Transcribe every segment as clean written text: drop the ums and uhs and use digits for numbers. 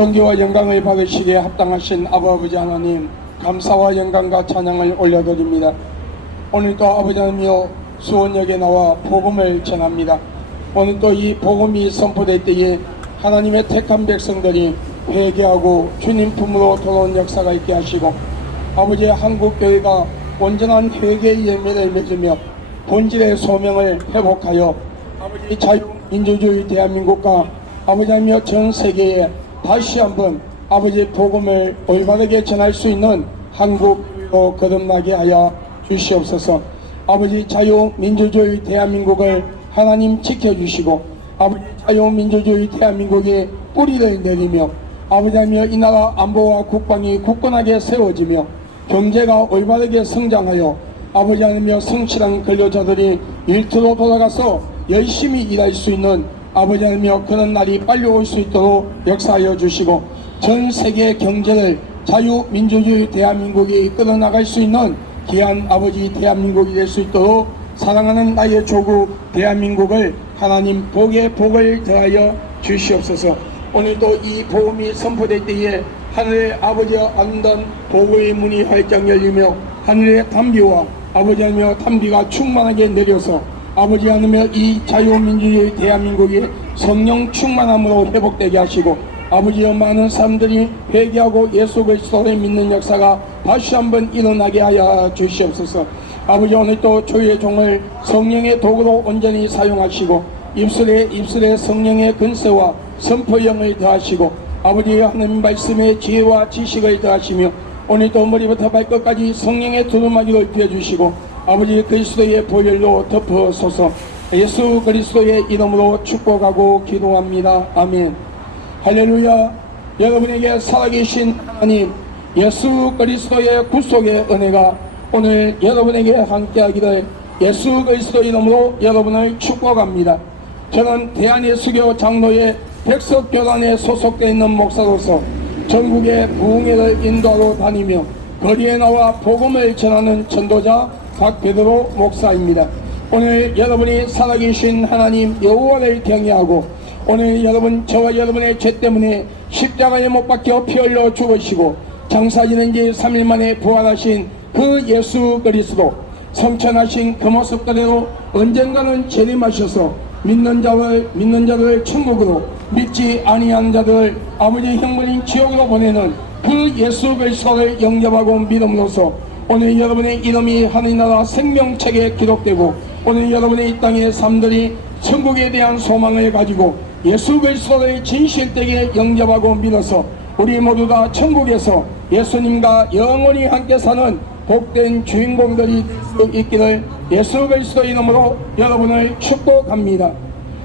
존귀와 영광을 받으시기에 합당하신 아버지 하나님, 감사와 영광과 찬양을 올려드립니다. 오늘도 아버지 하나님이여 수원역에 나와 복음을 전합니다. 오늘도 이 복음이 선포될 때에 하나님의 택한 백성들이 회개하고 주님 품으로 돌아온 역사가 있게 하시고, 아버지의 한국교회가 온전한 회개의 열매를 맺으며 본질의 소명을 회복하여 아버지 자유민주주의 대한민국과 아버지 하나님이여 전 세계에 다시 한번 아버지 복음을 올바르게 전할 수 있는 한국으로 거듭나게 하여 주시옵소서. 아버지 자유민주주의 대한민국을 하나님 지켜주시고, 아버지 자유민주주의 대한민국이 뿌리를 내리며 아버지 하나님이여 이 나라 안보와 국방이 굳건하게 세워지며 경제가 올바르게 성장하여 아버지 하나님이여 성실한 근로자들이 일터로 돌아가서 열심히 일할 수 있는 아버지 하나님이여 그런 날이 빨리 올 수 있도록 역사하여 주시고, 전 세계 경제를 자유민주주의 대한민국이 끌어나갈 수 있는 귀한 아버지 대한민국이 될 수 있도록 사랑하는 나의 조국 대한민국을 하나님 복에 복을 더하여 주시옵소서. 오늘도 이 복음이 선포될 때에 하늘의 아버지와 아름다운 복의 문이 활짝 열리며 하늘의 담비와 아버지 하나님의 담비가 충만하게 내려서 아버지 하나님의 이 자유민주주의 대한민국이 성령 충만함으로 회복되게 하시고, 아버지여 많은 사람들이 회개하고 예수 그리스도를 믿는 역사가 다시 한번 일어나게 하여 주시옵소서. 아버지 오늘 또 주의 종을 성령의 도구로 온전히 사용하시고 입술에 성령의 근세와 선포형을 더하시고 아버지 하나님 말씀의 지혜와 지식을 더하시며 오늘 또 머리부터 발끝까지 성령의 두루마기를 입혀주시고 아버지 그리스도의 보혈로 덮어소서. 예수 그리스도의 이름으로 축복하고 기도합니다. 아멘. 할렐루야. 여러분에게 살아계신 하나님 예수 그리스도의 구속의 은혜가 오늘 여러분에게 함께하기를 예수 그리스도 이름으로 여러분을 축복합니다. 저는 대한예수교 장로의 백석교단에 소속되어 있는 목사로서 전국의 부흥회를 인도하러 다니며 거리에 나와 복음을 전하는 전도자 박베드로 목사입니다. 오늘 여러분이 살아계신 하나님 여호와를 경외하고 오늘 여러분 저와 여러분의 죄 때문에 십자가에 못 박혀 피 흘려 죽으시고 장사지는 지 3일 만에 부활하신 그 예수 그리스도 성천하신 그 모습 그대로 언젠가는 재림하셔서 믿는 자를 천국으로 믿지 아니한 자들을 아버지 형벌인 지옥으로 보내는 그 예수 그리스도를 영접하고 믿음으로써 오늘 여러분의 이름이 하늘나라 생명책에 기록되고 오늘 여러분의 이 땅의 삶들이 천국에 대한 소망을 가지고 예수 그리스도를 진실되게 영접하고 믿어서 우리 모두 다 천국에서 예수님과 영원히 함께 사는 복된 주인공들이 될 수 있기를 예수 그리스도 이름으로 여러분을 축복합니다.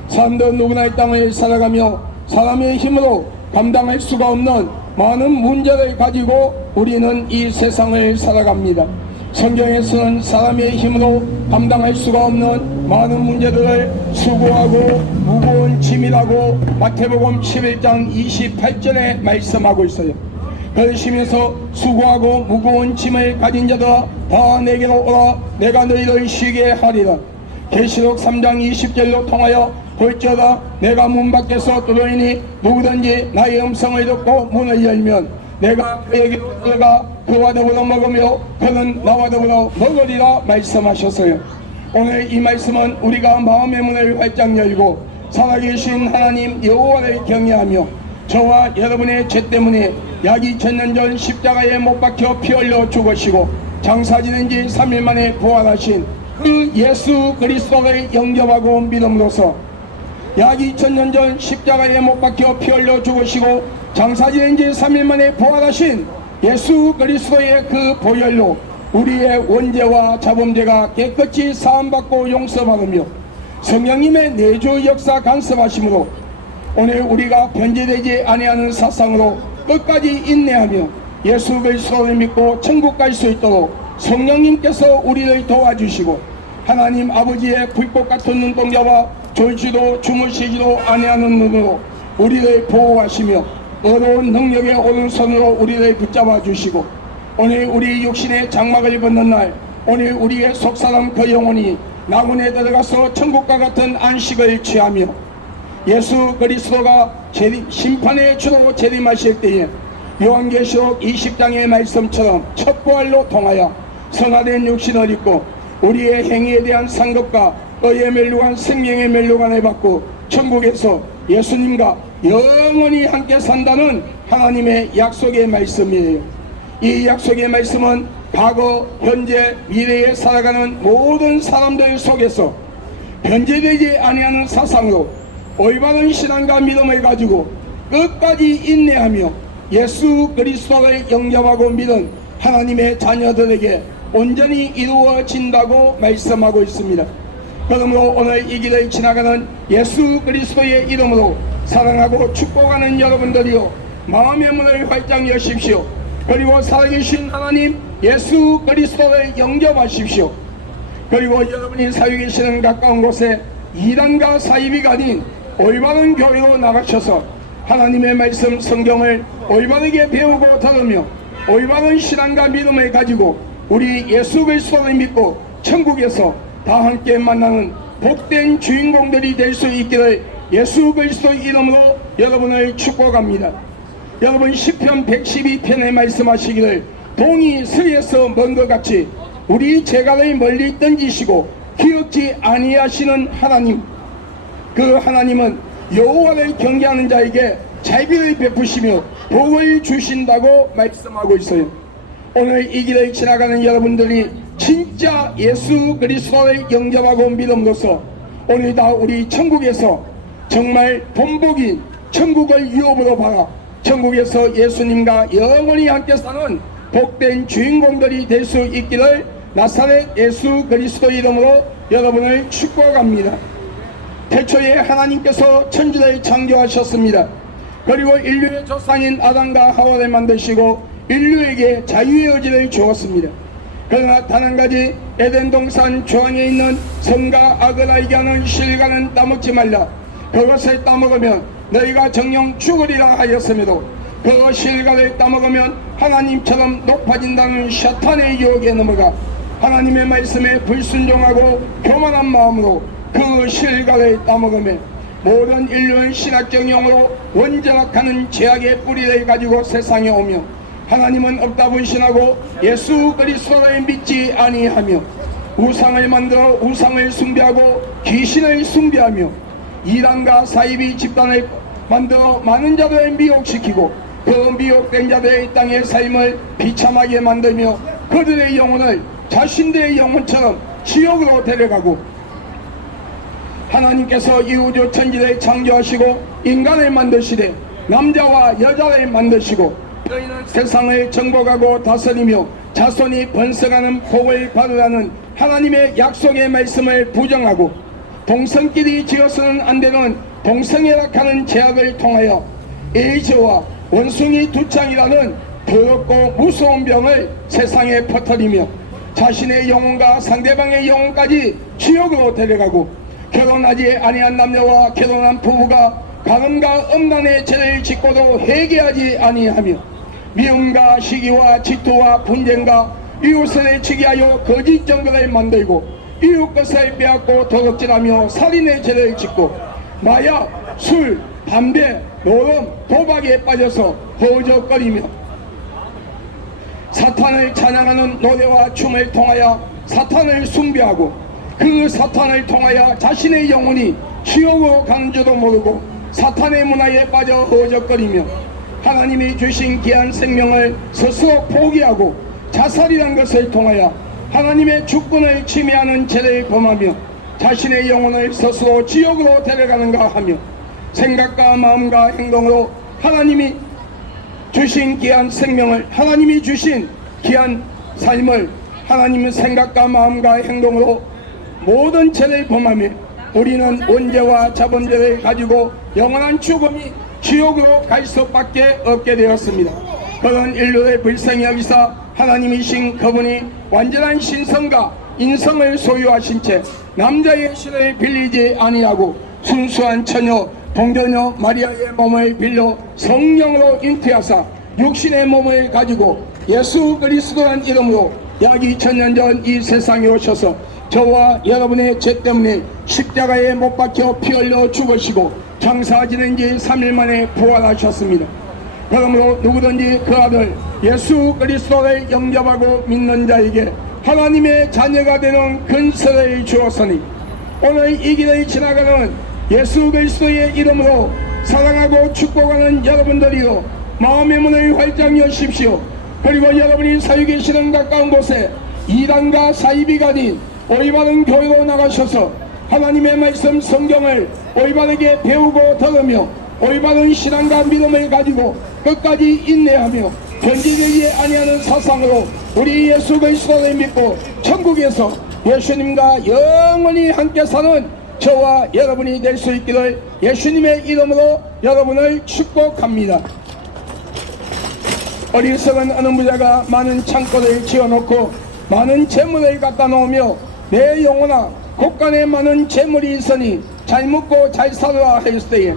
사람들은 누구나 이 땅을 살아가며 사람의 힘으로 감당할 수가 없는 많은 문제를 가지고 우리는 이 세상을 살아갑니다. 성경에서는 사람의 힘으로 감당할 수가 없는 많은 문제들을 수고하고 무거운 짐이라고 마태복음 11장 28절에 말씀하고 있어요. 그러시면서 수고하고 무거운 짐을 가진 자들아 다 내게로 오라 내가 너희를 쉬게 하리라. 계시록 3장 20절로 통하여 볼지어다 내가 문 밖에서 들어오니 누구든지 나의 음성을 듣고 문을 열면 내가 그에게로 들어가 그와 더불어 먹으며 그는 나와 더불어 먹으리라 말씀하셨어요. 오늘 이 말씀은 우리가 마음의 문을 활짝 열고 살아계신 하나님 여호와를 경외하며 저와 여러분의 죄 때문에 약 2000년 전 십자가에 못 박혀 피 흘려 죽으시고 장사지는 지 3일 만에 부활하신 그 예수 그리스도를 영접하고 믿음으로써 약 2000년 전 십자가에 못 박혀 피 흘려 죽으시고 장사지는 지 3일 만에 부활하신 예수 그리스도의 그 보혈로 우리의 원죄와 자범죄가 깨끗이 사함받고 용서받으며 성령님의 내주 역사 간섭하심으로 오늘 우리가 변제되지 아니하는 사상으로 끝까지 인내하며 예수 그리스도를 믿고 천국 갈 수 있도록 성령님께서 우리를 도와주시고 하나님 아버지의 불꽃 같은 눈동자와 졸지도 주무시지도 아니하는 눈으로 우리를 보호하시며 어려운 능력의 오른손으로 우리를 붙잡아 주시고 오늘 우리 육신의 장막을 벗는 날 오늘 우리의 속사람 그 영혼이 낙원에 들어가서 천국과 같은 안식을 취하며 예수 그리스도가 심판의 주로 재림하실 때에 요한계시록 20장의 말씀처럼 첫 부활로 통하여 성화된 육신을 입고 우리의 행위에 대한 상급과 의의 멸류관 생명의 멸류관을 받고 천국에서 예수님과 영원히 함께 산다는 하나님의 약속의 말씀이에요. 이 약속의 말씀은 과거, 현재, 미래에 살아가는 모든 사람들 속에서 변제되지 아니하는 사상으로 올바른 신앙과 믿음을 가지고 끝까지 인내하며 예수 그리스도를 영접하고 믿은 하나님의 자녀들에게 온전히 이루어진다고 말씀하고 있습니다. 그러므로 오늘 이 길을 지나가는 예수 그리스도의 이름으로 사랑하고 축복하는 여러분들이요, 마음의 문을 활짝 여십시오. 그리고 살아계신 하나님 예수 그리스도를 영접하십시오. 그리고 여러분이 살고 계시는 가까운 곳에 이단과 사이비가 아닌 올바른 교회로 나가셔서 하나님의 말씀 성경을 올바르게 배우고 들으며 올바른 신앙과 믿음을 가지고 우리 예수 그리스도를 믿고 천국에서 다 함께 만나는 복된 주인공들이 될 수 있기를 예수 그리스도 이름으로 여러분을 축복합니다. 여러분 시편 112편에 말씀하시기를 동이 서에서 먼 것 같이 우리 재갈을 멀리 던지시고 기억지 아니하시는 하나님, 그 하나님은 여호와를 경외하는 자에게 자비를 베푸시며 복을 주신다고 말씀하고 있어요. 오늘 이 길을 지나가는 여러분들이 진짜 예수 그리스도를 영접하고 믿음으로써 오늘 다 우리 천국에서 정말 본복인 천국을 유업으로 받아 천국에서 예수님과 영원히 함께 사는 복된 주인공들이 될 수 있기를 나사렛 예수 그리스도 이름으로 여러분을 축복합니다. 태초에 하나님께서 천지를 창조하셨습니다. 그리고 인류의 조상인 아담과 하와를 만드시고 인류에게 자유의 의지를 주었습니다. 그러나 단 한 가지, 에덴 동산 중앙에 있는 선과 악을 알게 하는 실과는 따먹지 말라. 그것을 따먹으면 너희가 정령 죽으리라 하였음에도 그 실과를 따먹으면 하나님처럼 높아진다는 샤탄의 유혹에 넘어가 하나님의 말씀에 불순종하고 교만한 마음으로 그 실과를 따먹으며 모든 인류는 신학적 용어로 원죄악하는 죄악의 뿌리를 가지고 세상에 오며 하나님은 없다 불신하고 예수 그리스도를 믿지 아니하며 우상을 만들어 우상을 숭배하고 귀신을 숭배하며 이단과 사이비 집단을 만들어 많은 자들을 미혹시키고 그 미혹된 자들의 땅의 삶을 비참하게 만들며 그들의 영혼을 자신들의 영혼처럼 지옥으로 데려가고 하나님께서 이 우주 천지를 창조하시고 인간을 만드시되 남자와 여자를 만드시고 너희는 세상을 정복하고 다스리며 자손이 번성하는 복을 받으라는 하나님의 약속의 말씀을 부정하고 동성끼리 지어서는 안 되는 동성애락하는 제약을 통하여 에이즈와 원숭이 두창이라는 더럽고 무서운 병을 세상에 퍼뜨리며 자신의 영혼과 상대방의 영혼까지 지옥으로 데려가고 결혼하지 아니한 남녀와 결혼한 부부가 가늠과 음란의 죄를 짓고도 회개하지 아니하며 미움과 시기와 질투와 분쟁과 이웃을 치기하여 거짓 정거를 만들고 이웃 것을 빼앗고 도둑질하며 살인의 죄를 짓고 마약, 술, 담배, 노름, 도박에 빠져서 허우적거리며 사탄을 찬양하는 노래와 춤을 통하여 사탄을 숭배하고 그 사탄을 통하여 자신의 영혼이 지옥으로 가는 줄도 모르고 사탄의 문화에 빠져 허우적거리며 하나님이 주신 귀한 생명을 스스로 포기하고 자살이란 것을 통하여 하나님의 주권을 침해하는 죄를 범하며 자신의 영혼을 스스로 지옥으로 데려가는가 하며 생각과 마음과 행동으로 하나님이 주신 귀한 생명을 하나님이 주신 귀한 삶을 하나님의 생각과 마음과 행동으로 모든 죄를 범하며 우리는 원죄와 자본죄를 가지고 영원한 죽음이 지옥으로 갈 수밖에 없게 되었습니다. 그런 인류를 불쌍히 여기사 하나님이신 그분이 완전한 신성과 인성을 소유하신 채 남자의 신을 빌리지 아니하고 순수한 처녀 동정녀 마리아의 몸을 빌려 성령으로 잉태하사 육신의 몸을 가지고 예수 그리스도란 이름으로 약 2000년 전 이 세상에 오셔서 저와 여러분의 죄 때문에 십자가에 못 박혀 피 흘려 죽으시고 장사 지낸 지 3일 만에 부활하셨습니다. 그러므로 누구든지 그 아들 예수 그리스도를 영접하고 믿는 자에게 하나님의 자녀가 되는 근세를 주었으니 오늘 이 길을 지나가는 예수 그리스도의 이름으로 사랑하고 축복하는 여러분들이요, 마음의 문을 활짝 여십시오. 그리고 여러분이 살고 계시는 가까운 곳에 이단과 사이비가 아닌 올바른 교회로 나가셔서 하나님의 말씀 성경을 올바르게 배우고 들으며 올바른 신앙과 믿음을 가지고 끝까지 인내하며 변질되지 아니하는 사상으로 우리 예수 그리스도를 믿고 천국에서 예수님과 영원히 함께 사는 저와 여러분이 될 수 있기를 예수님의 이름으로 여러분을 축복합니다. 어리석은 어느 부자가 많은 창고를 지어놓고 많은 재물을 갖다 놓으며 내 영혼아 곳간에 많은 재물이 있으니 잘 먹고 잘 살아라 했을 때에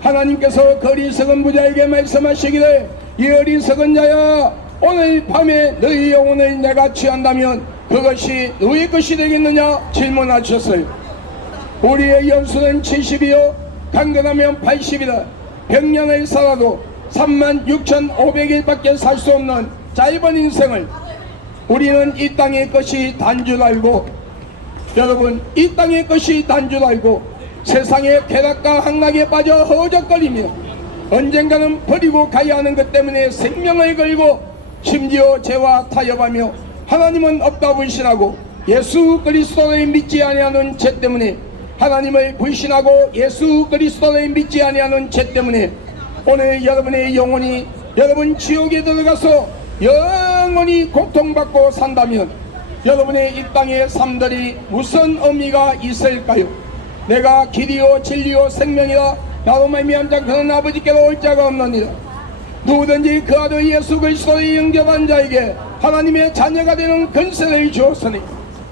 하나님께서 그 어리석은 부자에게 말씀하시기를 이 어리석은 자야, 오늘 밤에 너희 영혼을 내가 취한다면 그것이 너희 것이 되겠느냐 질문하셨어요. 우리의 연수는 70이요 강건하면 80이다. 100년을 살아도 36,500일밖에 살 수 없는 짧은 인생을 우리는 이 땅의 것이 단 줄 알고, 여러분 이 땅의 것이 단 줄 알고 세상의 쾌락과 향락에 빠져 허우적거리며 언젠가는 버리고 가야 하는 것 때문에 생명을 걸고 심지어 죄와 타협하며 하나님은 없다 불신하고 예수 그리스도를 믿지 아니하는 죄 때문에 하나님을 불신하고 예수 그리스도를 믿지 아니하는 죄 때문에 오늘 여러분의 영혼이 여러분 지옥에 들어가서 영원히 고통받고 산다면 여러분의 이 땅의 삶들이 무슨 의미가 있을까요? 내가 길이요 진리요 생명이라 나로 말미암아 그는 아버지께로 올 자가 없느니라. 누구든지 그 아들 예수 그리스도를 영접한 자에게 하나님의 자녀가 되는 권세를 주었으니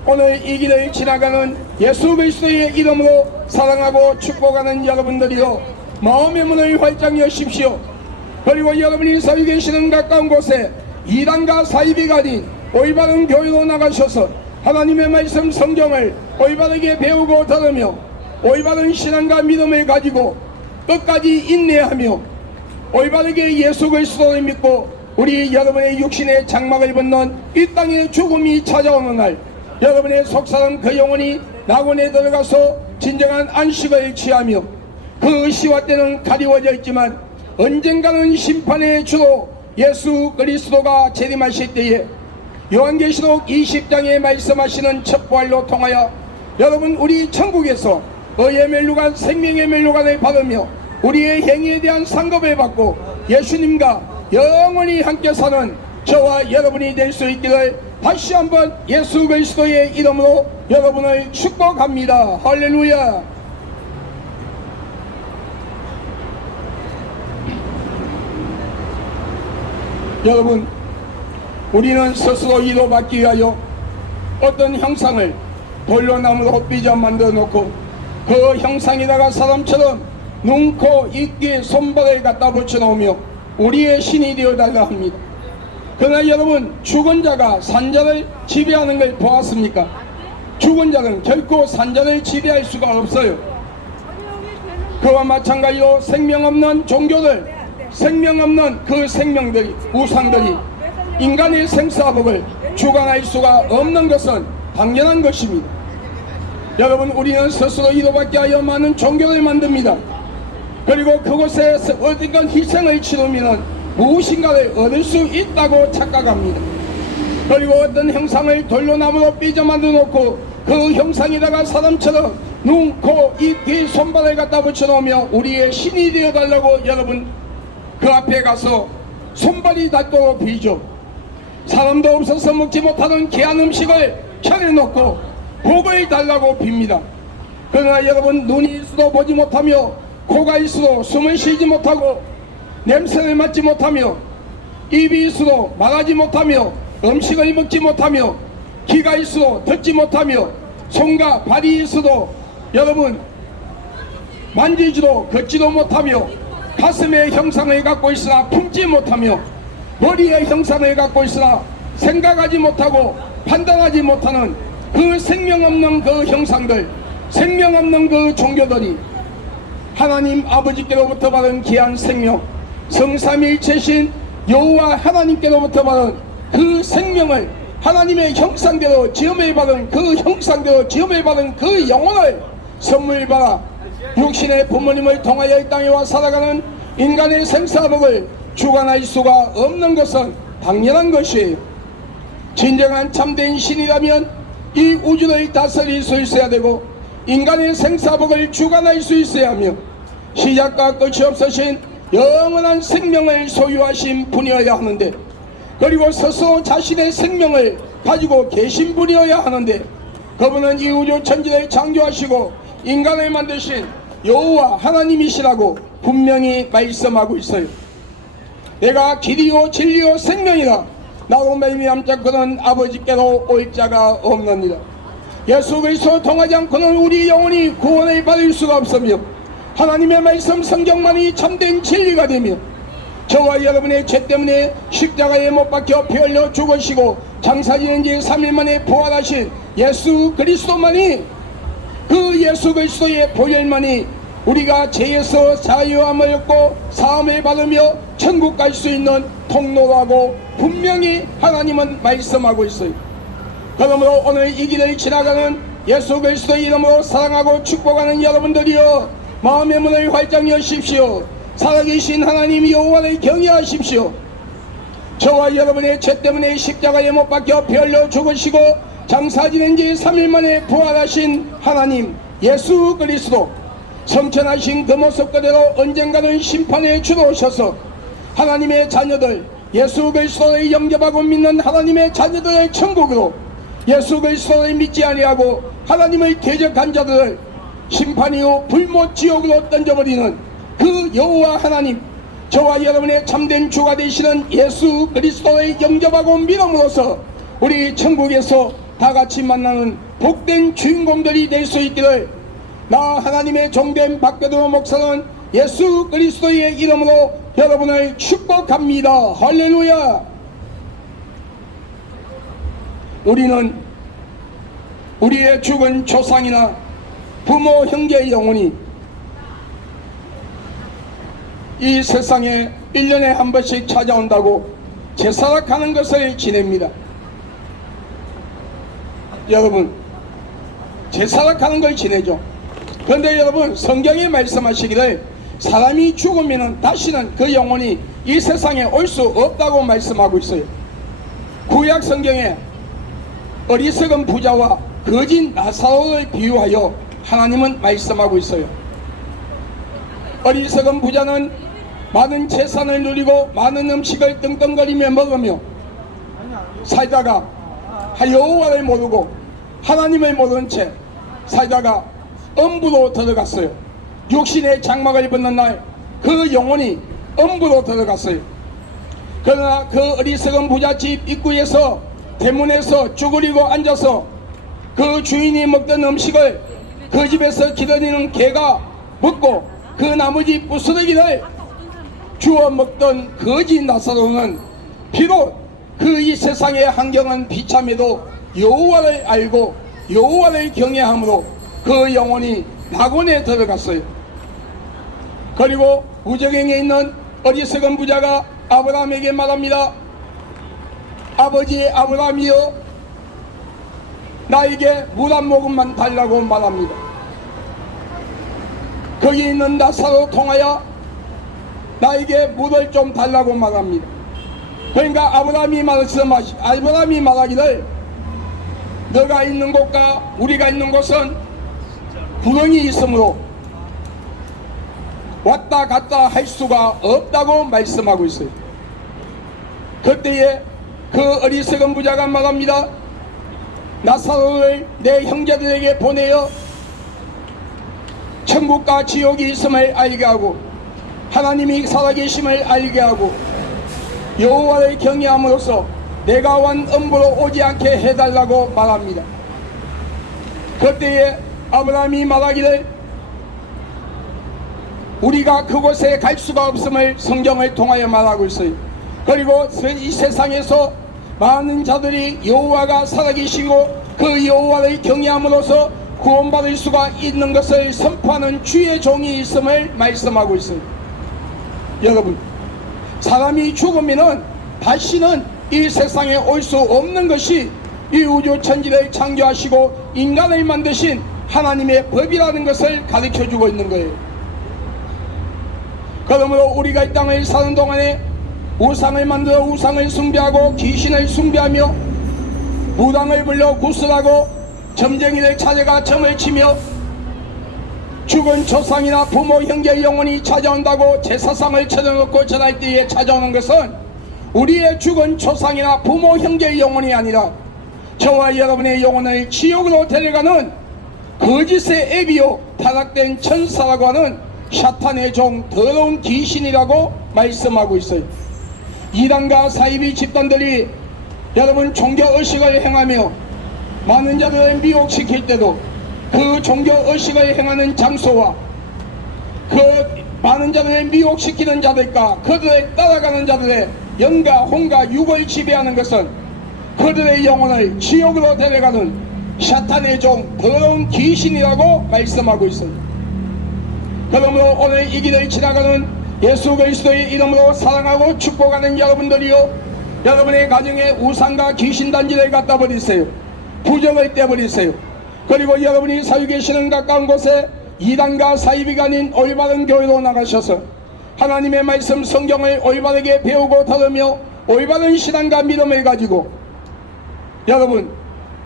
오늘 이 길을 지나가는 예수 그리스도의 이름으로 사랑하고 축복하는 여러분들이요, 마음의 문을 활짝 여십시오. 그리고 여러분이 살고 계시는 가까운 곳에 이단과 사이비가 아닌 올바른 교회로 나가셔서 하나님의 말씀 성경을 올바르게 배우고 들으며 올바른 신앙과 믿음을 가지고 끝까지 인내하며 올바르게 예수 그리스도를 믿고 우리 여러분의 육신의 장막을 벗는 이 땅의 죽음이 찾아오는 날 여러분의 속사람 그 영혼이 낙원에 들어가서 진정한 안식을 취하며 그 시와 때는 가리워져 있지만 언젠가는 심판의 주로 예수 그리스도가 재림하실 때에 요한계시록 20장에 말씀하시는 첫 부활로 통하여 여러분 우리 천국에서 의의 멸류관 생명의 멸류관을 받으며 우리의 행위에 대한 상급을 받고 예수님과 영원히 함께 사는 저와 여러분이 될 수 있기를 다시 한번 예수 그리스도의 이름으로 여러분을 축복합니다. 할렐루야. 여러분, 우리는 스스로 위로받기 위하여 어떤 형상을 돌로 나무로 삐져 만들어 놓고 그 형상에다가 사람처럼 눈, 코, 입, 귀, 손발을 갖다 붙여 놓으며 우리의 신이 되어달라 합니다. 그러나 여러분, 죽은 자가 산자를 지배하는 걸 보았습니까? 죽은 자는 결코 산자를 지배할 수가 없어요. 그와 마찬가지로 생명 없는 종교들, 생명 없는 그 생명들이, 우상들이 인간의 생사복을 주관할 수가 없는 것은 당연한 것입니다. 여러분, 우리는 스스로 위로받게 하여 많은 종교를 만듭니다. 그리고 그곳에 어딘가 희생을 치르면 무엇인가를 얻을 수 있다고 착각합니다. 그리고 어떤 형상을 돌로 나무로 삐져 만들어 놓고 그 형상에다가 사람처럼 눈, 코, 입, 귀, 손발을 갖다 붙여 놓으며 우리의 신이 되어 달라고 여러분 그 앞에 가서 손발이 닿도록 비죠. 사람도 없어서 먹지 못하는 귀한 음식을 차려놓고 복을 달라고 빕니다. 그러나 여러분, 눈이 있어도 보지 못하며 코가 있어도 숨을 쉬지 못하고 냄새를 맡지 못하며 입이 있어도 말하지 못하며 음식을 먹지 못하며 귀가 있어도 듣지 못하며 손과 발이 있어도 여러분 만지지도 걷지도 못하며 가슴의 형상을 갖고 있으나 품지 못하며 머리의 형상을 갖고 있으나 생각하지 못하고 판단하지 못하는 그 생명 없는 그 형상들, 생명 없는 그 종교들이 하나님 아버지께로부터 받은 귀한 생명, 성삼위일체신 여호와 하나님께로부터 받은 그 생명을, 하나님의 형상대로 지음을 받은 그 형상대로 지음을 받은 그 영혼을 선물 받아 육신의 부모님을 통하여 이 땅에 와 살아가는 인간의 생사복을 주관할 수가 없는 것은 당연한 것이에요. 진정한 참된 신이라면 이 우주를 다스릴 수 있어야 되고 인간의 생사복을 주관할 수 있어야 하며 시작과 끝이 없으신 영원한 생명을 소유하신 분이어야 하는데, 그리고 스스로 자신의 생명을 가지고 계신 분이어야 하는데, 그분은 이 우주 천지를 창조하시고 인간을 만드신 여호와 하나님이시라고 분명히 말씀하고 있어요. 내가 길이요 진리요 생명이라, 나로 말미암자 그는 아버지께로 올 자가 없느니라. 예수 그리스도 통하지 않고는 우리 영혼이 구원을 받을 수가 없으며 하나님의 말씀 성경만이 참된 진리가 되며, 저와 여러분의 죄 때문에 십자가에 못 박혀 피 흘려 죽으시고 장사 지낸 지 3일 만에 부활하신 예수 그리스도만이, 그 예수 그리스도의 보혈만이 우리가 죄에서 자유함을 얻고 사함을 받으며 천국 갈 수 있는 통로라고 분명히 하나님은 말씀하고 있어요. 그러므로 오늘 이 길을 지나가는 예수 그리스도의 이름으로 사랑하고 축복하는 여러분들이여, 마음의 문을 활짝 여십시오. 살아계신 하나님 여호와를 경외하십시오. 저와 여러분의 죄 때문에 십자가에 못 박혀 피 흘려 죽으시고 장사 지낸 지 3일 만에 부활하신 하나님 예수 그리스도, 성천하신 그 모습 그대로 언젠가는 심판에 주어오셔서 하나님의 자녀들, 예수 그리스도를 영접하고 믿는 하나님의 자녀들의 천국으로, 예수 그리스도를 믿지 아니하고 하나님을 대적한 자들을 심판 이후 불못 지옥으로 던져버리는 그 여호와 하나님, 저와 여러분의 참된 주가 되시는 예수 그리스도를 영접하고 믿음으로써 우리 천국에서 다같이 만나는 복된 주인공들이 될 수 있기를, 나 하나님의 종된 박교도 목사는 예수 그리스도의 이름으로 여러분을 축복합니다. 할렐루야. 우리는 우리의 죽은 조상이나 부모 형제의 영혼이 이 세상에 1년에 한 번씩 찾아온다고 제사락하는 것을 지냅니다. 여러분, 제사락하는 걸 지내죠. 그런데 여러분, 성경이 말씀하시기를 사람이 죽으면 다시는 그 영혼이 이 세상에 올 수 없다고 말씀하고 있어요. 구약 성경에 어리석은 부자와 거진 나사로를 비유하여 하나님은 말씀하고 있어요. 어리석은 부자는 많은 재산을 누리고 많은 음식을 떵떵거리며 먹으며 살다가 여호와를 모르고 하나님을 모르는 채 살다가 엄부로 들어갔어요. 육신의 장막을 벗는 날 그 영혼이 엄부로 들어갔어요. 그러나 그 어리석은 부자 집 입구에서 대문에서 쭈그리고 앉아서 그 주인이 먹던 음식을 그 집에서 기다리는 개가 먹고 그 나머지 부스러기를 주워 먹던 거지 나사로는 비록 그 이 세상의 환경은 비참해도 여호와를 알고 여호와를 경외함으로 그 영혼이 낙원에 들어갔어요. 그리고 우저경에 있는 어리석은 부자가 아브라함에게 말합니다. 아버지 아브라함이여, 나에게 물 한 모금만 달라고 말합니다. 거기 있는 나사로 통하여 나에게 물을 좀 달라고 말합니다. 그러니까 아브라함이 말하기를 너가 있는 곳과 우리가 있는 곳은 구멍이 있으므로 왔다 갔다 할 수가 없다고 말씀하고 있어요. 그때에 그 어리석은 부자가 말합니다. 나사로를 내 형제들에게 보내어 천국과 지옥이 있음을 알게 하고 하나님이 살아계심을 알게 하고 여호와를 경외함으로써 내가 온 엄부로 오지 않게 해달라고 말합니다. 그때에 아브라함이 말하기를 우리가 그곳에 갈 수가 없음을 성경을 통하여 말하고 있어요. 그리고 이 세상에서 많은 자들이 여호와가 살아계시고 그 여호와를 경외함으로써 구원받을 수가 있는 것을 선포하는 주의 종이 있음을 말씀하고 있어요. 여러분, 사람이 죽으면은 다시는 이 세상에 올 수 없는 것이 이 우주 천지를 창조하시고 인간을 만드신 하나님의 법이라는 것을 가르쳐주고 있는 거예요. 그러므로 우리가 이 땅을 사는 동안에 우상을 만들어 우상을 숭배하고 귀신을 숭배하며 무당을 불러 구슬하고 점쟁이를 찾아가 점을 치며 죽은 조상이나 부모 형제의 영혼이 찾아온다고 제사상을 차려놓고 전할 때에 찾아오는 것은 우리의 죽은 조상이나 부모 형제의 영혼이 아니라 저와 여러분의 영혼을 지옥으로 데려가는 거짓의 애비요 타락된 천사라고 하는 사탄의 종 더러운 귀신이라고 말씀하고 있어요. 이단과 사이비 집단들이 여러분 종교의식을 행하며 많은 자들을 미혹시킬 때도 그 종교의식을 행하는 장소와 그 많은 자들을 미혹시키는 자들과 그들을 따라가는 자들의 영과 혼과 육을 지배하는 것은 그들의 영혼을 지옥으로 데려가는 사탄의 종 더러운 귀신이라고 말씀하고 있어요. 그러므로 오늘 이 길을 지나가는 예수 그리스도의 이름으로 사랑하고 축복하는 여러분들이요, 여러분의 가정에 우상과 귀신단지를 갖다 버리세요. 부정을 떼버리세요. 그리고 여러분이 살고 계시는 가까운 곳에 이단과 사이비가 아닌 올바른 교회로 나가셔서 하나님의 말씀 성경을 올바르게 배우고 들으며 올바른 신앙과 믿음을 가지고 여러분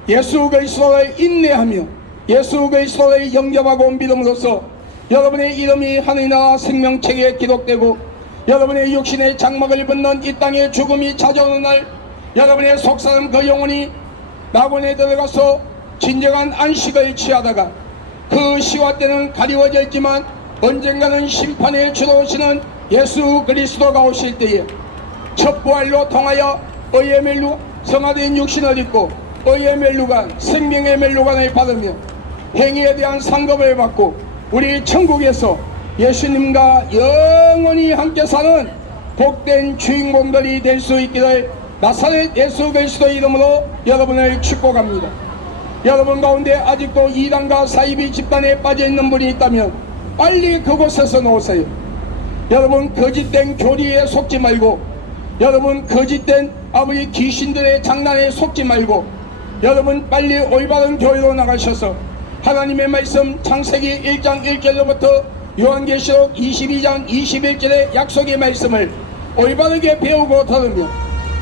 예수 그리스도를 인내하며 예수 그리스도를 영접하고 믿음으로써 여러분의 이름이 하늘나라 생명책에 기록되고 여러분의 육신의 장막을 벗는 이 땅의 죽음이 찾아오는 날 여러분의 속사람 그 영혼이 낙원에 들어가서 진정한 안식을 취하다가 그 시와 때는 가리워져 있지만 언젠가는 심판에 주로 오시는 예수 그리스도가 오실 때에 첫 부활로 통하여 의의 멜루 성화된 육신을 입고 의의 멜루간 생명의 멜루간을 받으며 행위에 대한 상급을 받고 우리 천국에서 예수님과 영원히 함께 사는 복된 주인공들이 될 수 있기를 나사렛 예수 그리스도의 이름으로 여러분을 축복합니다. 여러분 가운데 아직도 이단과 사이비 집단에 빠져있는 분이 있다면 빨리 그곳에서 놓으세요. 여러분 거짓된 교리에 속지 말고 여러분 거짓된 아버지 귀신들의 장난에 속지 말고 여러분 빨리 올바른 교회로 나가셔서 하나님의 말씀 창세기 1장 1절로부터 요한계시록 22장 21절의 약속의 말씀을 올바르게 배우고 들으며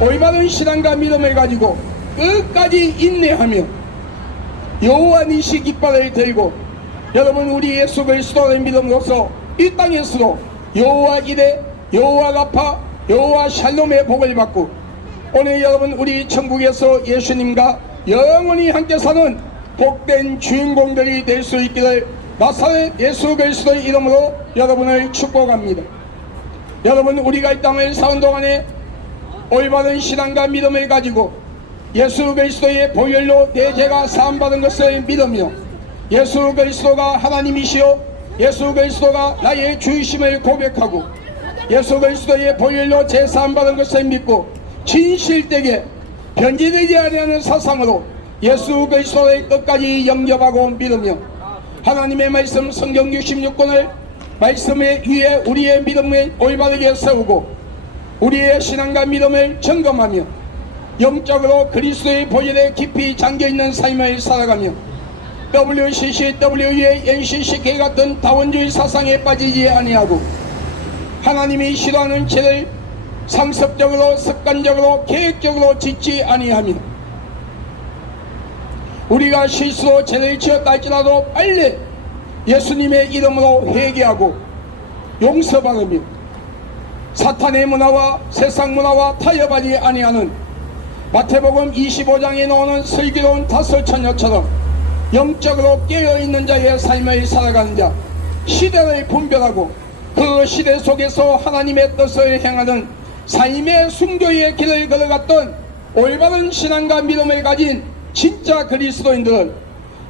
올바른 신앙과 믿음을 가지고 끝까지 인내하며 여호와 니시 깃발을 들고 여러분 우리 예수 그리스도를 믿음으로써 이 땅에서도 여호와 이레 여호와 라파 여호와 샬롬의 복을 받고 오늘 여러분 우리 천국에서 예수님과 영원히 함께 사는 복된 주인공들이 될 수 있기를 나사렛 예수 그리스도의 이름으로 여러분을 축복합니다. 여러분 우리가 이 땅을 사는 동안에 올바른 신앙과 믿음을 가지고 예수 그리스도의 보혈로 내 죄가 사함받은 것을 믿으며 예수 그리스도가 하나님이시오 예수 그리스도가 나의 주이심을 고백하고 예수 그리스도의 보혈로 죄 사함받은 것을 믿고 진실되게 변질되지 아니하는 사상으로 예수 그리스도를 끝까지 영접하고 믿으며 하나님의 말씀 성경 66권을 말씀에 위에 우리의 믿음을 올바르게 세우고 우리의 신앙과 믿음을 점검하며 영적으로 그리스도의 보혈에 깊이 잠겨있는 삶을 살아가며 WCC, WA, NCCK 같은 다원주의 사상에 빠지지 아니하고 하나님이 싫어하는 죄를 상습적으로 습관적으로 계획적으로 짓지 아니하며 우리가 실수로 죄를 지었다 할지라도 빨리 예수님의 이름으로 회개하고 용서받으며 사탄의 문화와 세상 문화와 타협하지 아니하는 마태복음 25장에 나오는 슬기로운 다섯 처녀처럼 영적으로 깨어있는 자의 삶을 살아가는 자 시대를 분별하고 그 시대 속에서 하나님의 뜻을 행하는 삶의 순교의 길을 걸어갔던 올바른 신앙과 믿음을 가진 진짜 그리스도인들은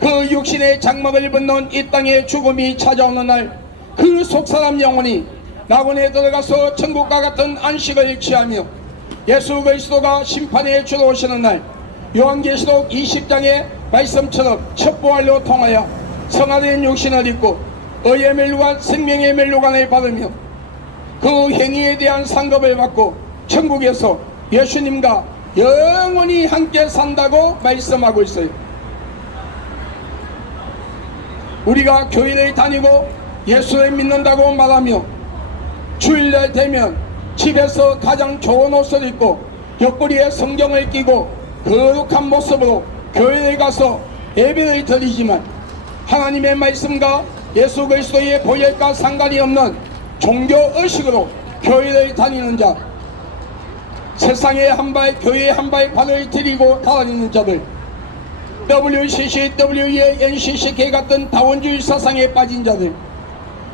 그 육신의 장막을 벗는 이 땅의 죽음이 찾아오는 날 그 속사람 영혼이 낙원에 들어가서 천국과 같은 안식을 취하며 예수 그리스도가 심판에 주러 오시는 날 요한계시록 20장에 말씀처럼 첫 부활로 통하여 성화된 육신을 입고 의의 멸류관 생명의 멸류관을 받으며 그 행위에 대한 상급을 받고 천국에서 예수님과 영원히 함께 산다고 말씀하고 있어요. 우리가 교회를 다니고 예수를 믿는다고 말하며 주일날 되면 집에서 가장 좋은 옷을 입고 옆구리에 성경을 끼고 거룩한 모습으로 교회에 가서 예배를 드리지만 하나님의 말씀과 예수 그리스도의 보혈과 상관이 없는 종교의식으로 교회를 다니는 자, 세상에 한 발 교회에 한 발 발을 들이고 다니는 자들, WCC, WEA, NCCK 같은 다원주의 사상에 빠진 자들,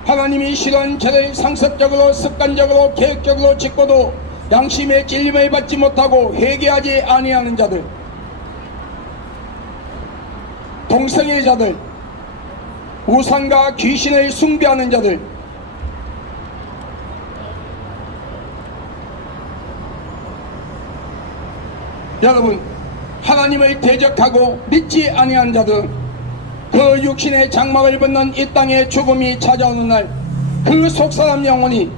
하나님이 싫어하는 죄를 상습적으로 습관적으로 계획적으로 짓고도 양심의 찔림을 받지 못하고 회개하지 아니하는 자들, 동성애 자들, 우상과 귀신을 숭배하는 자들, 여러분, 하나님을 대적하고 믿지 아니한 자들, 그 육신의 장막을 벗는 이 땅의 죽음이 찾아오는 날, 그 속사람 영혼이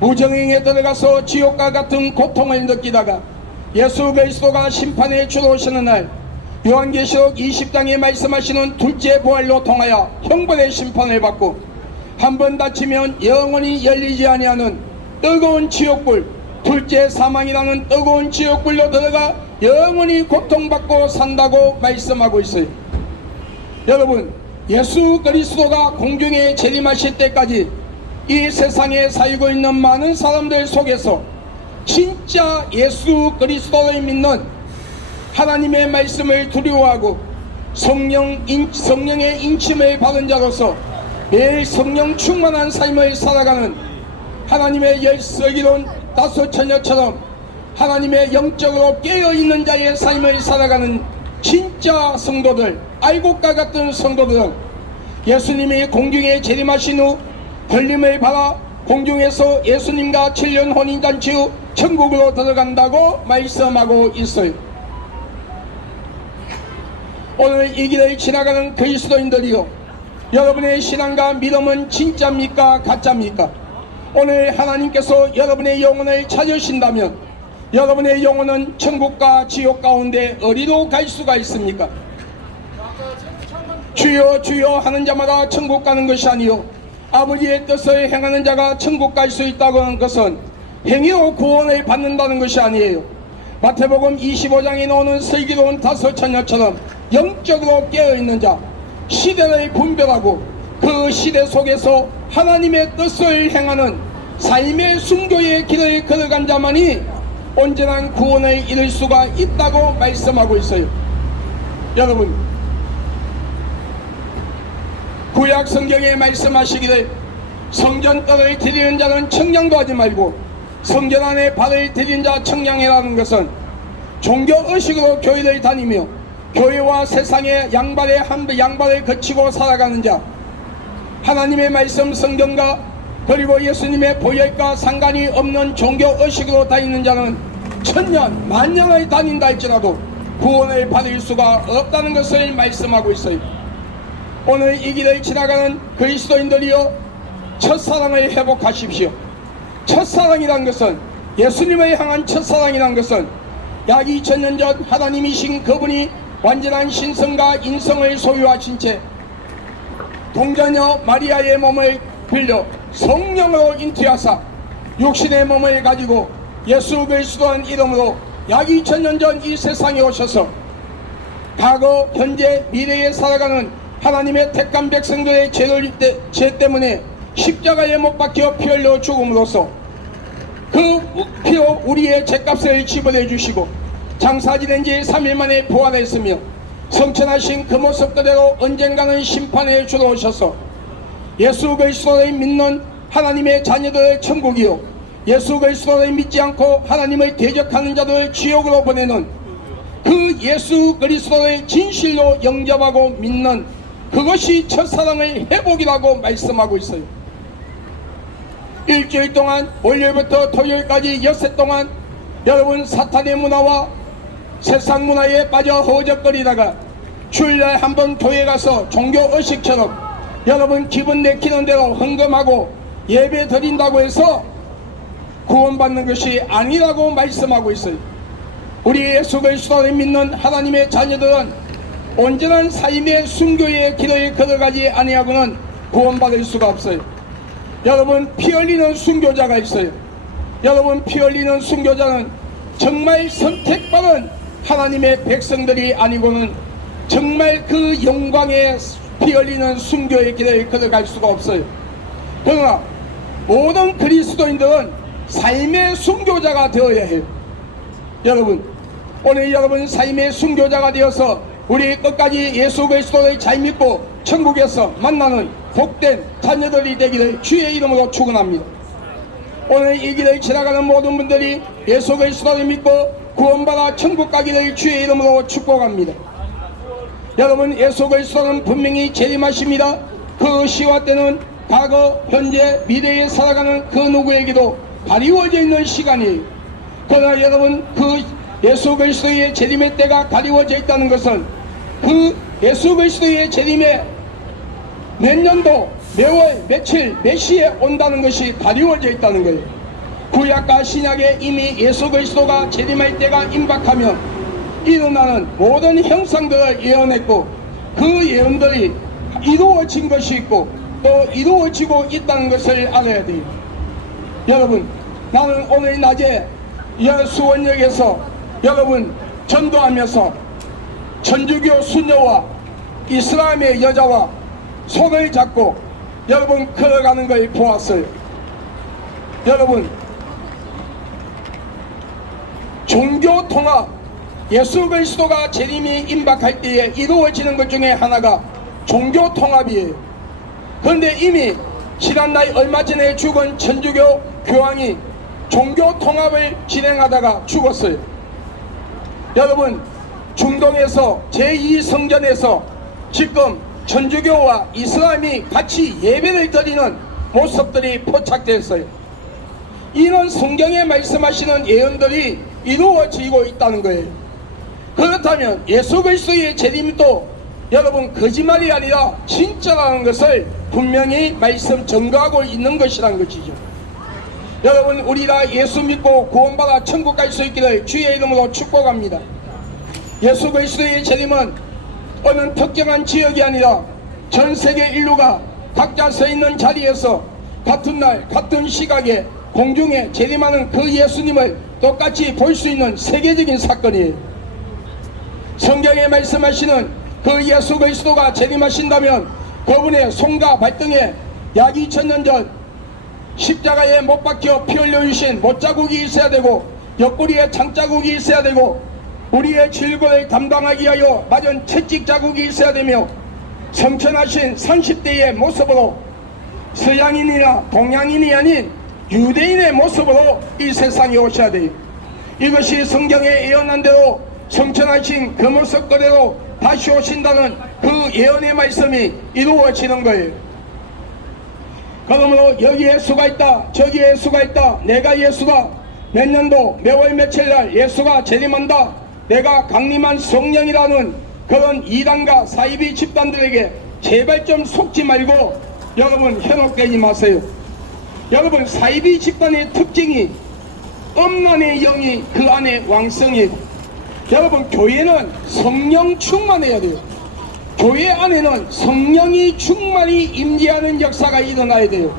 무정행에 들어가서 지옥과 같은 고통을 느끼다가 예수 그리스도가 심판에 주러오시는 날, 요한계시록 20장에 말씀하시는 둘째 부활로 통하여 형벌의 심판을 받고 한 번 다치면 영원히 열리지 아니하는 뜨거운 지옥불, 둘째 사망이라는 뜨거운 지옥불로 들어가 영원히 고통받고 산다고 말씀하고 있어요. 여러분, 예수 그리스도가 공중에 재림하실 때까지 이 세상에 살고 있는 많은 사람들 속에서 진짜 예수 그리스도를 믿는, 하나님의 말씀을 두려워하고 성령의 인침을 받은 자로서 매일 성령 충만한 삶을 살아가는, 하나님의 열서기로운 다소처녀처럼 하나님의 영적으로 깨어있는 자의 삶을 살아가는 진짜 성도들, 알곡과 같은 성도들은 예수님이 공중에 재림하신 후 걸림을 받아 공중에서 예수님과 7년 혼인잔치 후 천국으로 들어간다고 말씀하고 있어요. 오늘 이 길을 지나가는 그리스도인들이요, 여러분의 신앙과 믿음은 진짜입니까 가짜입니까? 오늘 하나님께서 여러분의 영혼을 찾으신다면 여러분의 영혼은 천국과 지옥 가운데 어디로 갈 수가 있습니까? 주여 주여 하는 자마다 천국 가는 것이 아니요 아버지의 뜻을 행하는 자가 천국 갈 수 있다고 하는 것은 행위로 구원을 받는다는 것이 아니에요. 마태복음 25장에 나오는 슬기로운 다소처녀처럼 영적으로 깨어있는 자, 시대를 분별하고 그 시대 속에서 하나님의 뜻을 행하는 삶의 순교의 길을 걸어간 자만이 온전한 구원을 이룰 수가 있다고 말씀하고 있어요. 여러분, 구약 성경에 말씀하시기를 성전뜰을 드리는 자는 청량도 하지 말고 성전 안에 발을 들인 자 청량이라는 것은 종교의식으로 교회를 다니며 교회와 세상의 양발을 거치고 살아가는 자, 하나님의 말씀 성경과 그리고 예수님의 보혈과 상관이 없는 종교의식으로 다니는 자는 천년 만년을 다닌다 할지라도 구원을 받을 수가 없다는 것을 말씀하고 있어요. 오늘 이 길을 지나가는 그리스도인들이여, 첫사랑을 회복하십시오. 첫사랑이란 것은, 예수님을 향한 첫사랑이란 것은 약 2000년 전 하나님이신 그분이 완전한 신성과 인성을 소유하신 채 동자녀 마리아의 몸을 빌려 성령으로 인투하사 육신의 몸을 가지고 예수 그리스도라는 이름으로 약 2000년 전 이 세상에 오셔서 과거, 현재, 미래에 살아가는 하나님의 택한 백성들의 죄 때문에 십자가에 못 박혀 피 흘려 죽음으로써 그 피로 우리의 죄값을 지불해 주시고 장사지된 지 3일 만에 부활했으며 성천하신 그 모습 그대로 언젠가는 심판에 주러 오셔서 예수 그리스도를 믿는 하나님의 자녀들의 천국이요, 예수 그리스도를 믿지 않고 하나님을 대적하는 자들을 지옥으로 보내는 그 예수 그리스도를 진실로 영접하고 믿는 그것이 첫사랑의 회복이라고 말씀하고 있어요. 일주일 동안 월요일부터 토요일까지 엿새 동안 여러분 사탄의 문화와 세상 문화에 빠져 허우적거리다가 주일날 한번 교회 가서 종교 의식처럼 여러분 기분 내키는 대로 헌금하고 예배 드린다고 해서 구원받는 것이 아니라고 말씀하고 있어요. 우리 예수 그리스도를 믿는 하나님의 자녀들은 온전한 삶의 순교의 길을 걸어가지 아니하고는 구원받을 수가 없어요. 여러분, 피 흘리는 순교자가 있어요. 여러분, 피 흘리는 순교자는 정말 선택받은 하나님의 백성들이 아니고는 정말 그 영광의 피 흘리는 순교의 길을 걸어갈 수가 없어요. 그러나 모든 그리스도인들은 삶의 순교자가 되어야 해요. 여러분, 오늘 여러분 삶의 순교자가 되어서 우리 끝까지 예수 그리스도를 잘 믿고 천국에서 만나는 복된 자녀들이 되기를 주의 이름으로 축원합니다. 오늘 이 길을 지나가는 모든 분들이 예수 그리스도를 믿고 구원받아 천국 가기를 주의 이름으로 축복합니다. 여러분, 예수 그리스도는 분명히 재림하십니다. 그 시와 때는 과거, 현재, 미래에 살아가는 그 누구에게도 가리워져 있는 시간이에요. 그러나 여러분, 그 예수 그리스도의 재림의 때가 가리워져 있다는 것은 그 예수 그리스도의 재림에 몇 년도, 매월, 며칠, 몇 시에 온다는 것이 가리워져 있다는 거예요. 구약과 신약에 이미 예수 그리스도가 재림할 때가 임박하면 일어나는 모든 형상들을 예언했고 그 예언들이 이루어진 것이 있고 또 이루어지고 있다는 것을 알아야 돼요. 여러분, 나는 오늘 낮에 수원역에서 여러분 전도하면서 천주교 수녀와 이슬람의 여자와 손을 잡고 여러분 걸어가는 걸 보았어요. 여러분, 종교 통합, 예수 그리스도가 재림이 임박할 때에 이루어지는 것 중에 하나가 종교 통합이에요. 그런데 이미 지난날 얼마 전에 죽은 천주교 교황이 종교 통합을 진행하다가 죽었어요. 여러분, 중동에서 제2성전에서 지금 천주교와 이슬람이 같이 예배를 드리는 모습들이 포착됐어요. 이런 성경에 말씀하시는 예언들이 이루어지고 있다는 거예요. 그렇다면 예수 그리스도의 재림도 여러분 거짓말이 아니라 진짜라는 것을 분명히 말씀 증거하고 있는 것이라는 것이죠. 여러분, 우리가 예수 믿고 구원받아 천국 갈 수 있기를 주의 이름으로 축복합니다. 예수 그리스도의 재림은 어느 특정한 지역이 아니라 전 세계 인류가 각자 서 있는 자리에서 같은 날 같은 시각에 공중에 재림하는 그 예수님을 똑같이 볼 수 있는 세계적인 사건이에요. 성경에 말씀하시는 그 예수 그리스도가 재림하신다면 그분의 손과 발등에 약 2000년 전 십자가에 못 박혀 피 흘려 주신 못자국이 있어야 되고 옆구리에 창자국이 있어야 되고 우리의 질고를 담당하기 위하여 맞은 채찍 자국이 있어야 되며 성천하신 30대의 모습으로 서양인이나 동양인이 아닌 유대인의 모습으로 이 세상에 오셔야 돼요. 이것이 성경에 예언한 대로 성천하신 그 모습 그대로 다시 오신다는 그 예언의 말씀이 이루어지는 거예요. 그러므로 여기 예수가 있다, 저기 예수가 있다, 내가 예수다, 몇 년도 몇월 며칠날 예수가 재림한다, 내가 강림한 성령이라는 그런 이단과 사이비 집단들에게 제발 좀 속지 말고 여러분 현혹되지 마세요. 여러분, 사이비 집단의 특징이 음란의 영이 그 안에 왕성이고, 여러분 교회는 성령 충만해야 돼요. 교회 안에는 성령이 충만히 임재하는 역사가 일어나야 돼요.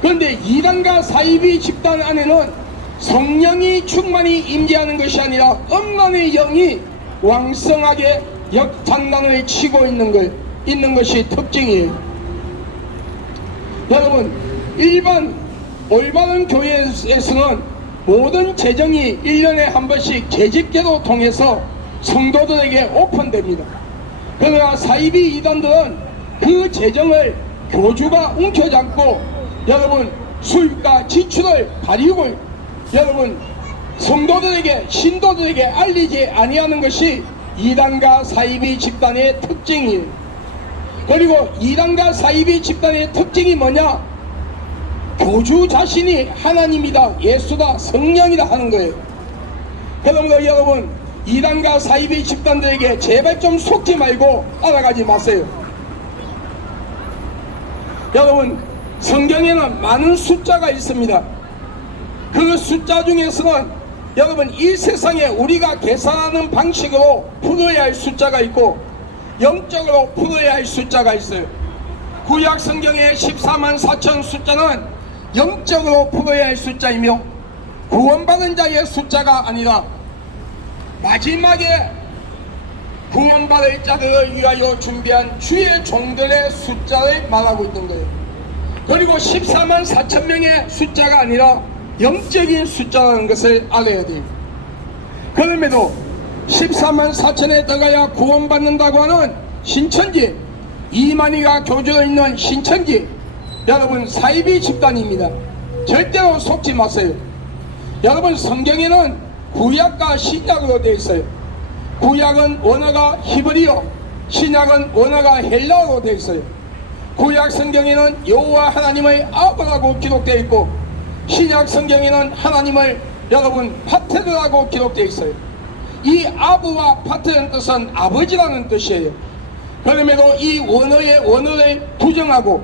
그런데 이단과 사이비 집단 안에는 성령이 충만히 임재하는 것이 아니라 음란의 영이 왕성하게 역장난을 치고 있는 것이 특징이에요. 여러분, 일반 올바른 교회에서는 모든 재정이 1년에 한 번씩 재집계로 통해서 성도들에게 오픈됩니다. 그러나 사이비 이단들은 그 재정을 교주가 움켜잡고 여러분 수입과 지출을 가리고 여러분 성도들에게 신도들에게 알리지 아니하는 것이 이단과 사이비 집단의 특징이에요. 그리고 이단과 사이비 집단의 특징이 뭐냐? 교주 자신이 하나님이다, 예수다, 성령이다 하는 거예요. 그러므로 여러분, 이단과 사이비 집단들에게 제발 좀 속지 말고 따라가지 마세요. 여러분, 성경에는 많은 숫자가 있습니다. 그 숫자 중에서는 여러분, 이 세상에 우리가 계산하는 방식으로 풀어야 할 숫자가 있고 영적으로 풀어야 할 숫자가 있어요. 구약 성경의 14만 4천 숫자는 영적으로 풀어야 할 숫자이며 구원받은 자의 숫자가 아니라 마지막에 구원받을 자들을 위하여 준비한 주의 종들의 숫자를 말하고 있는 거예요. 그리고 14만 4천 명의 숫자가 아니라 영적인 숫자라는 것을 알아야 돼요. 그럼에도 14만 4천에 들어가야 구원받는다고 하는 신천지, 이만희가 교주로 있는 신천지, 여러분 사이비 집단입니다. 절대로 속지 마세요. 여러분, 성경에는 구약과 신약으로 되어 있어요. 구약은 원어가 히브리어, 신약은 원어가 헬라어로 되어 있어요. 구약 성경에는 여호와 하나님의 아버라고 기록되어 있고 신약 성경에는 하나님을 여러분 파테르라고 기록되어 있어요. 이 아부와 파테르는 뜻은 아버지라는 뜻이에요. 그럼에도 이 원어의 원어를 부정하고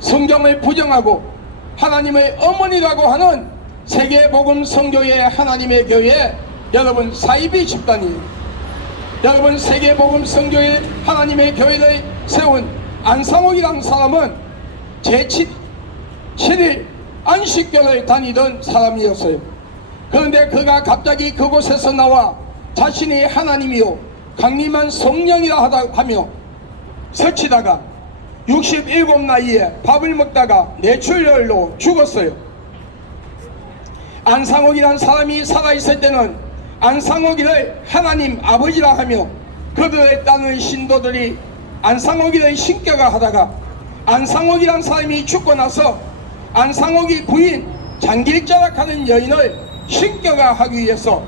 성경을 부정하고 하나님의 어머니라고 하는 세계복음 선교회 하나님의 교회, 여러분 사이비 집단이에요. 여러분, 세계복음 선교회 하나님의 교회를 세운 안상옥이라는 사람은 제7일 안식교를 다니던 사람이었어요. 그런데 그가 갑자기 그곳에서 나와 자신이 하나님이요 강림한 성령이라 하며 설치다가 67 나이에 밥을 먹다가 뇌출혈로 죽었어요. 안상옥이란 사람이 살아있을 때는 안상옥이를 하나님 아버지라 하며 그들을 따르는 신도들이 안상옥이를 신격화 하다가 안상옥이란 사람이 죽고 나서 안상옥이 부인 장길자락하는 여인을 신격화하기 위해서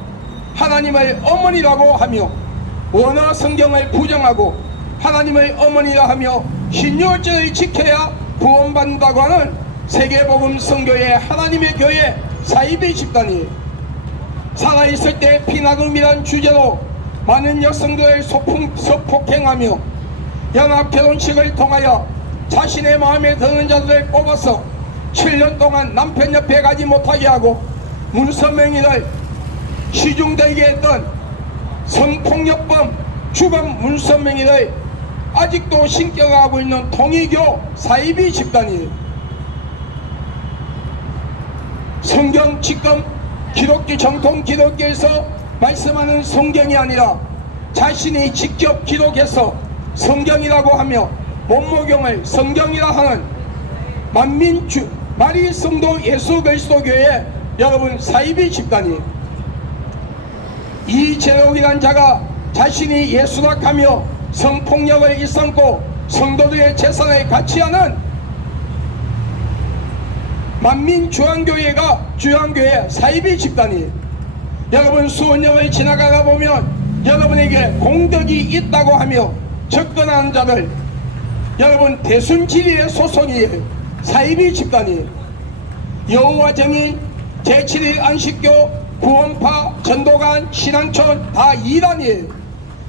하나님을 어머니라고 하며 원어 성경을 부정하고 하나님의 어머니라 하며 신유월절을 지켜야 구원받는다고 하는 세계복음 선교회 하나님의 교회 사이비 집단이에요. 살아있을 때 피나눔이란 주제로 많은 여성들을 성폭행하며 연합결혼식을 통하여 자신의 마음에 드는 자들을 뽑아서 7년 동안 남편 옆에 가지 못하게 하고 문서명의를 시중되게 했던 성폭력범 주범 문서명의를 아직도 신격화하고 있는 통일교 사이비 집단이에요. 성경 지금 정통 기독교에서 말씀하는 성경이 아니라 자신이 직접 기록해서 성경이라고 하며 몸모경을 성경이라 하는 마리성도 예수 그리스도 교회 여러분 사이비 집단이에요. 이재록이란 자가 자신이 예수라 하며 성폭력을 일삼고 성도들의 재산을 가치하는 만민주한교회가 주한교회 사이비 집단이에요. 여러분, 수원역을 지나가다 보면 여러분에게 공덕이 있다고 하며 접근하는 자들, 여러분 대순지리의 소속이에요. 사이비 집단이에요. 여호와 정인, 제7일 안식교, 구원파, 전도관, 신앙촌 다 이단이에요.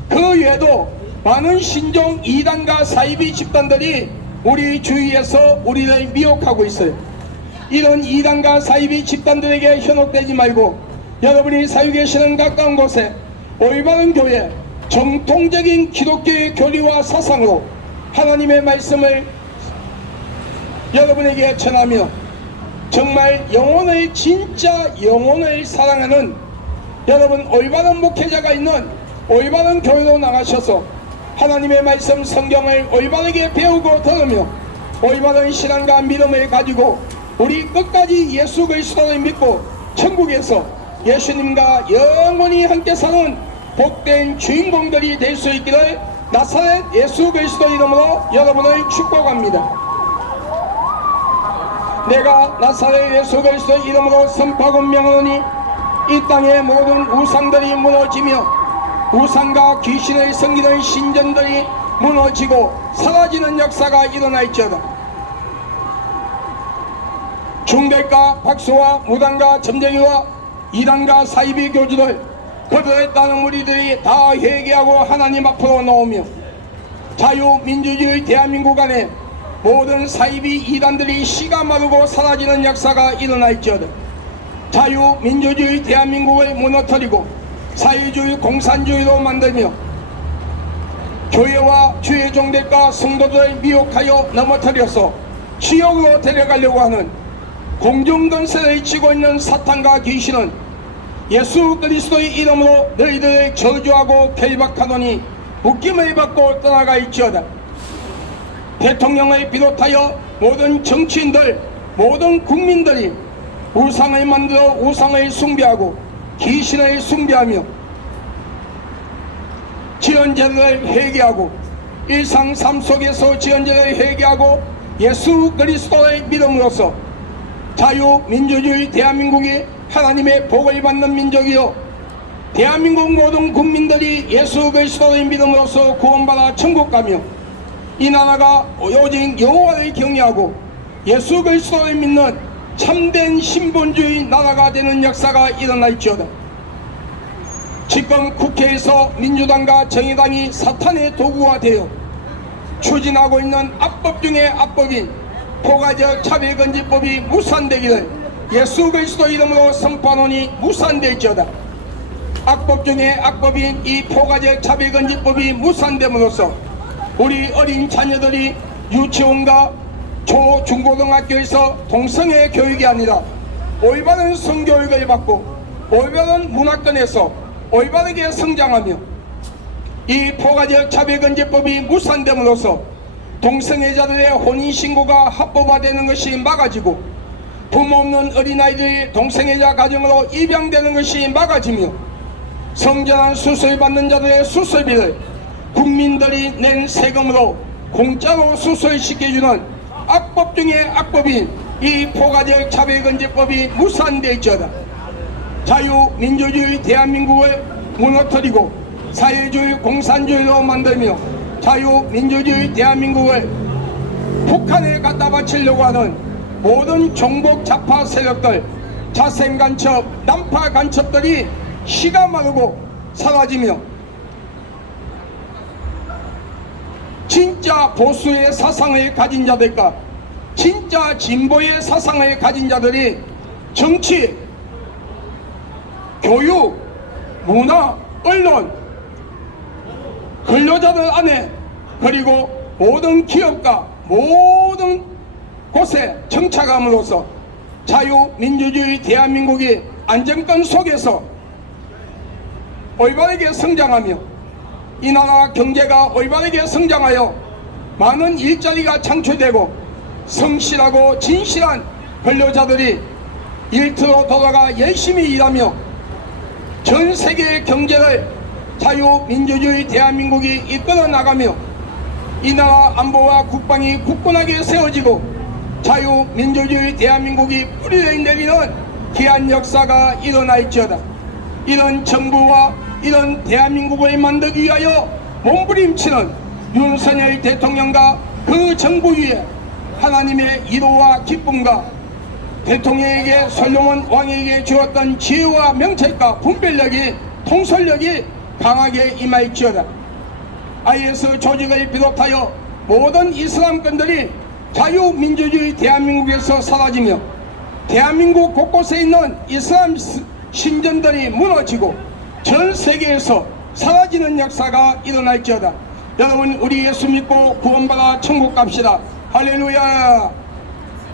그 외에도 많은 신종 이단과 사이비 집단들이 우리 주위에서 우리를 미혹하고 있어요. 이런 이단과 사이비 집단들에게 현혹되지 말고 여러분이 사유 계시는 가까운 곳에 올바른 교회, 정통적인 기독교의 교리와 사상으로 하나님의 말씀을 여러분에게 전하며 정말 영혼을 진짜 영혼을 사랑하는 여러분 올바른 목회자가 있는 올바른 교회로 나가셔서 하나님의 말씀 성경을 올바르게 배우고 들으며 올바른 신앙과 믿음을 가지고 우리 끝까지 예수 그리스도를 믿고 천국에서 예수님과 영원히 함께 사는 복된 주인공들이 될 수 있기를 나사렛 예수 그리스도 이름으로 여러분을 축복합니다. 내가 나사렛 예수 그리스도 이름으로 선포하고 명하노니 이 땅의 모든 우상들이 무너지며 우상과 귀신을 섬기는 신전들이 무너지고 사라지는 역사가 일어날지어다. 중대과 박수와 무당과 점쟁이와 이단과 사이비 교주들 그들에 따른 무리들이 다 회개하고 하나님 앞으로 나오며 자유민주주의 대한민국 안에 모든 사이비 이단들이 씨가 마르고 사라지는 역사가 일어날지어다. 자유민주주의 대한민국을 무너뜨리고 사회주의 공산주의로 만들며 교회와 주의 종들과 성도들을 미혹하여 넘어뜨려서 지옥으로 데려가려고 하는 공중건세를 쥐고 있는 사탄과 귀신은 예수 그리스도의 이름으로 너희들을 저주하고 결박하더니 묶임을 받고 떠나가 있지어다. 대통령을 비롯하여 모든 정치인들, 모든 국민들이 우상을 만들어 우상을 숭배하고 귀신을 숭배하며 지연제를 회개하고 일상 삶 속에서 지연제를 회개하고 예수 그리스도의 믿음으로써 자유민주주의 대한민국이 하나님의 복을 받는 민족이요 대한민국 모든 국민들이 예수 그리스도의 믿음으로써 구원받아 천국 가며 이 나라가 오직 여호와를 경외하고 예수 그리스도를 믿는 참된 신본주의 나라가 되는 역사가 일어날지어다. 지금 국회에서 민주당과 정의당이 사탄의 도구가 되어 추진하고 있는 악법 중의 악법인 포괄적 차별금지법이 무산되기를 예수 그리스도 이름으로 선포하노니 무산될지어다. 악법 중에 악법인 이 포괄적 차별금지법이 무산됨으로써 우리 어린 자녀들이 유치원과 초, 중고등학교에서 동성애 교육이 아니라 올바른 성교육을 받고 올바른 문화권에서 올바르게 성장하며 이 포괄적 차별금지법이 무산됨으로써 동성애자들의 혼인신고가 합법화되는 것이 막아지고 부모 없는 어린아이들이 동성애자 가정으로 입양되는 것이 막아지며 성전환 수술 받는 자들의 수술비를 국민들이 낸 세금으로 공짜로 수술시켜주는 악법 중의 악법인 이 포괄적 차별금지법이 무산될지어다. 자유민주주의 대한민국을 무너뜨리고 사회주의 공산주의로 만들며 자유민주주의 대한민국을 북한에 갖다 바치려고 하는 모든 종북 좌파 세력들, 자생간첩, 난파간첩들이 씨가 마르고 사라지며 진짜 보수의 사상을 가진 자들과 진짜 진보의 사상을 가진 자들이 정치, 교육, 문화, 언론, 근로자들 안에 그리고 모든 기업과 모든 곳에 정착함으로써 자유민주주의 대한민국이 안정권 속에서 올바르게 성장하며 이 나라 경제가 올바르게 성장하여 많은 일자리가 창출되고 성실하고 진실한 근로자들이 일터로 돌아가 열심히 일하며 전 세계의 경제를 자유민주주의 대한민국이 이끌어 나가며 이 나라 안보와 국방이 굳건하게 세워지고 자유민주주의 대한민국이 뿌리를 내리는 귀한 역사가 일어날지어다. 이런 정부와 이런 대한민국을 만들기 위하여 몸부림치는 윤석열 대통령과 그 정부 위에 하나님의 위로와 기쁨과 대통령에게 솔로몬 왕에게 주었던 지혜와 명철과 분별력이 통솔력이 강하게 임할지어다. IS 조직을 비롯하여 모든 이슬람권들이 자유민주주의 대한민국에서 사라지며 대한민국 곳곳에 있는 이슬람 신전들이 무너지고 전 세계에서 사라지는 역사가 일어날지어다. 여러분, 우리 예수 믿고 구원받아 천국 갑시다. 할렐루야.